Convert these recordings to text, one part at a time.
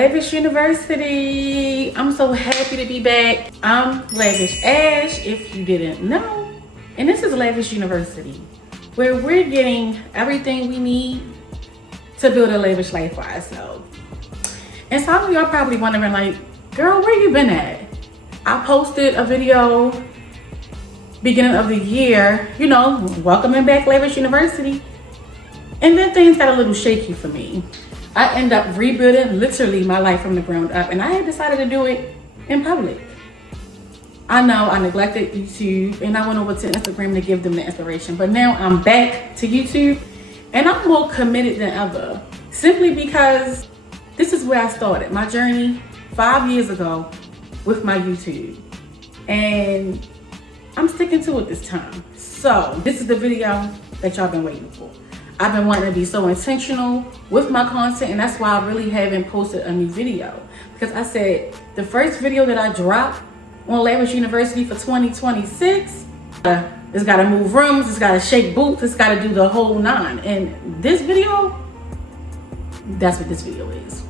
Lavish University. I'm so happy to be back. I'm Lavish Ash, if you didn't know. And this is Lavish University, where we're getting everything we need to build a lavish life for ourselves. And some of y'all probably wondering like, girl, where you been at? I posted a video beginning of the year, welcoming back Lavish University. And then things got a little shaky for me. I end up rebuilding literally my life from the ground up, and I had decided to do it in public. I know I neglected YouTube and I went over to Instagram to give them the inspiration, but now I'm back to YouTube and I'm more committed than ever, simply because this is where I started my journey 5 years ago with my YouTube, and I'm sticking to it this time. So this is the video that y'all been waiting for. I've been wanting to be so intentional with my content, and that's why I really haven't posted a new video, because I said the first video that I dropped on Lavish University for 2026, it's got to move rooms, it's got to shake boots, it's got to do the whole nine. And this video, that's what this video is.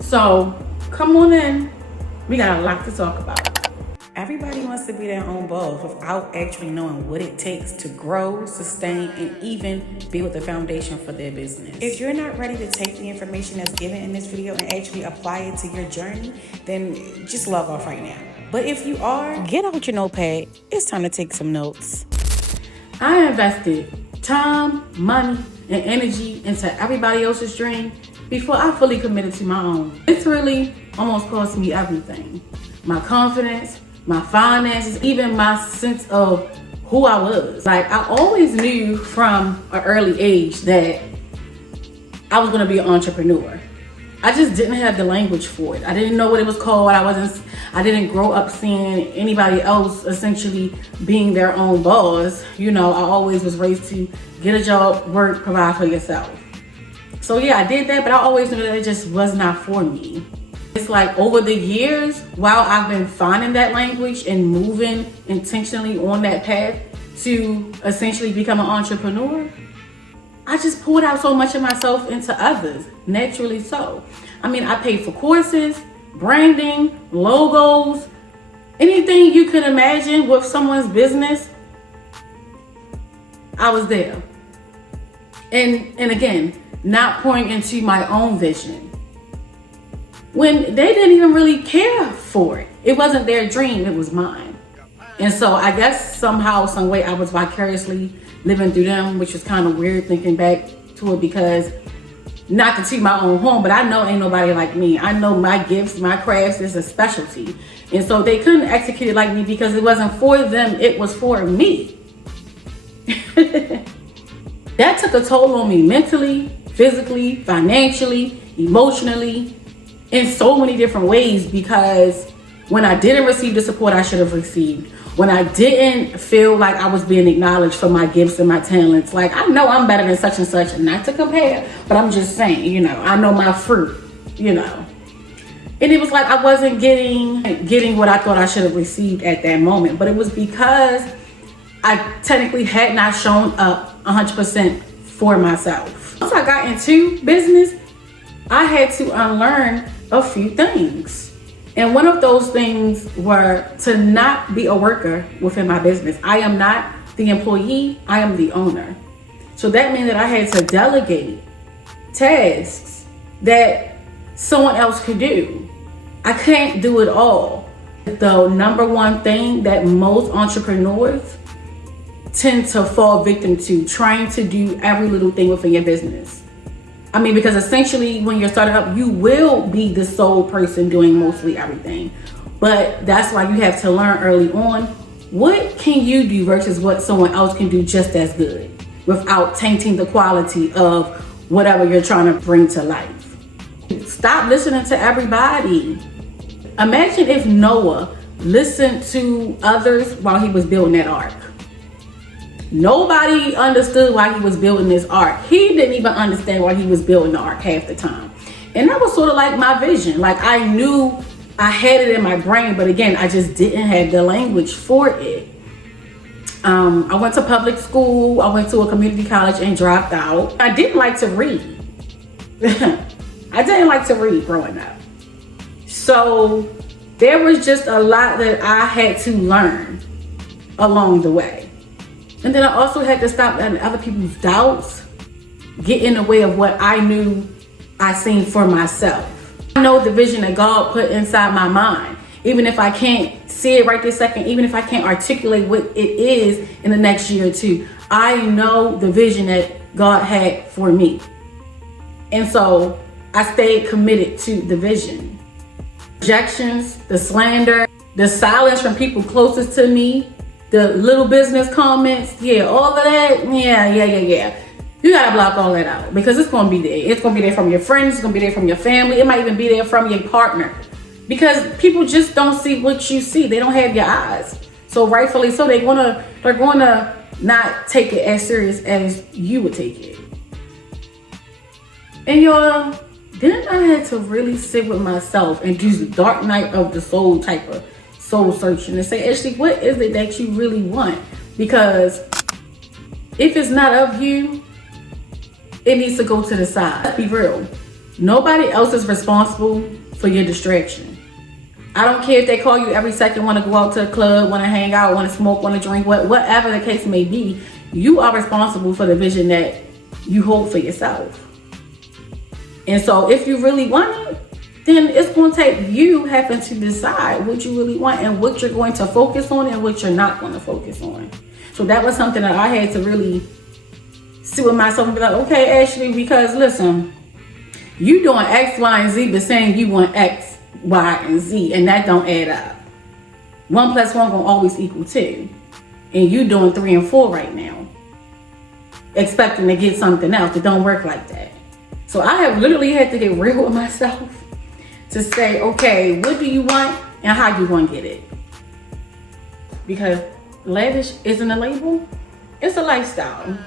So come on in, we got a lot to talk about. Everybody wants to be their own boss without actually knowing what it takes to grow, sustain, and even build the foundation for their business. If you're not ready to take the information that's given in this video and actually apply it to your journey, then just log off right now. But if you are, get out your notepad. It's time to take some notes. I invested time, money, and energy into everybody else's dream before I fully committed to my own. It's really almost cost me everything. My confidence, my finances, even my sense of who I was. Like, I always knew from an early age that I was gonna be an entrepreneur. I just didn't have the language for it. I didn't know what it was called. I didn't grow up seeing anybody else essentially being their own boss. I always was raised to get a job, work, provide for yourself. So yeah, I did that, but I always knew that it just was not for me. It's like over the years, while I've been finding that language and moving intentionally on that path to essentially become an entrepreneur, I just poured out so much of myself into others, naturally so. I mean, I paid for courses, branding, logos, anything you could imagine with someone's business, I was there. And again, not pouring into my own vision, when they didn't even really care for it. It wasn't their dream, it was mine. And so I guess somehow, some way I was vicariously living through them, which was kind of weird thinking back to it, because not to toot my own horn, but I know ain't nobody like me. I know my gifts, my crafts is a specialty. And so they couldn't execute it like me because it wasn't for them, it was for me. That took a toll on me mentally, physically, financially, emotionally, in so many different ways, because when I didn't receive the support I should have received, when I didn't feel like I was being acknowledged for my gifts and my talents, like I know I'm better than such and such, not to compare, but I'm just saying, I know my fruit, And it was like I wasn't getting what I thought I should have received at that moment, but it was because I technically had not shown up 100% for myself. Once I got into business, I had to unlearn a few things. And one of those things were to not be a worker within my business. I am not the employee, I am the owner. So that means that I had to delegate tasks that someone else could do. I can't do it all. The number one thing that most entrepreneurs tend to fall victim to, trying to do every little thing within your business. I mean, because essentially when you're starting up, you will be the sole person doing mostly everything. But that's why you have to learn early on, what can you do versus what someone else can do just as good without tainting the quality of whatever you're trying to bring to life. Stop listening to everybody. Imagine if Noah listened to others while he was building that ark. Nobody understood why he was building this ark. He didn't even understand why he was building the ark half the time. And that was sort of like my vision. Like, I knew I had it in my brain, but again, I just didn't have the language for it. I went to public school. I went to a community college and dropped out. I didn't like to read. I I didn't like to read growing up. So there was just a lot that I had to learn along the way. And then I also had to stop letting other people's doubts get in the way of what I knew I seen for myself. I know the vision that God put inside my mind. Even if I can't see it right this second, even if I can't articulate what it is in the next year or two, I know the vision that God had for me. And so I stayed committed to the vision. Rejections, the slander, the silence from people closest to me, the little business comments, all of that, yeah. You gotta block all that out because it's gonna be there. It's gonna be there from your friends, it's gonna be there from your family, it might even be there from your partner. Because people just don't see what you see. They don't have your eyes. So rightfully so, they're gonna not take it as serious as you would take it. And y'all, then I had to really sit with myself and do the dark night of the soul type of soul searching and say, Ashley, what is it that you really want? Because if it's not of you, it needs to go to the side. Let's be real. Nobody else is responsible for your distraction. I don't care if they call you every second, want to go out to a club, want to hang out, want to smoke, want to drink, whatever the case may be. You are responsible for the vision that you hold for yourself. And so if you really want it, then it's going to take you having to decide what you really want and what you're going to focus on and what you're not going to focus on. So that was something that I had to really sit with myself and be like, okay, Ashley, because listen, you doing X, Y, and Z, but saying you want X, Y, and Z, and that don't add up. 1 + 1 gonna always equal 2. And you doing 3 and 4 right now, expecting to get something else. It don't work like that. So I have literally had to get real with myself to say, okay, what do you want and how you gonna get it? Because lavish isn't a label, it's a lifestyle.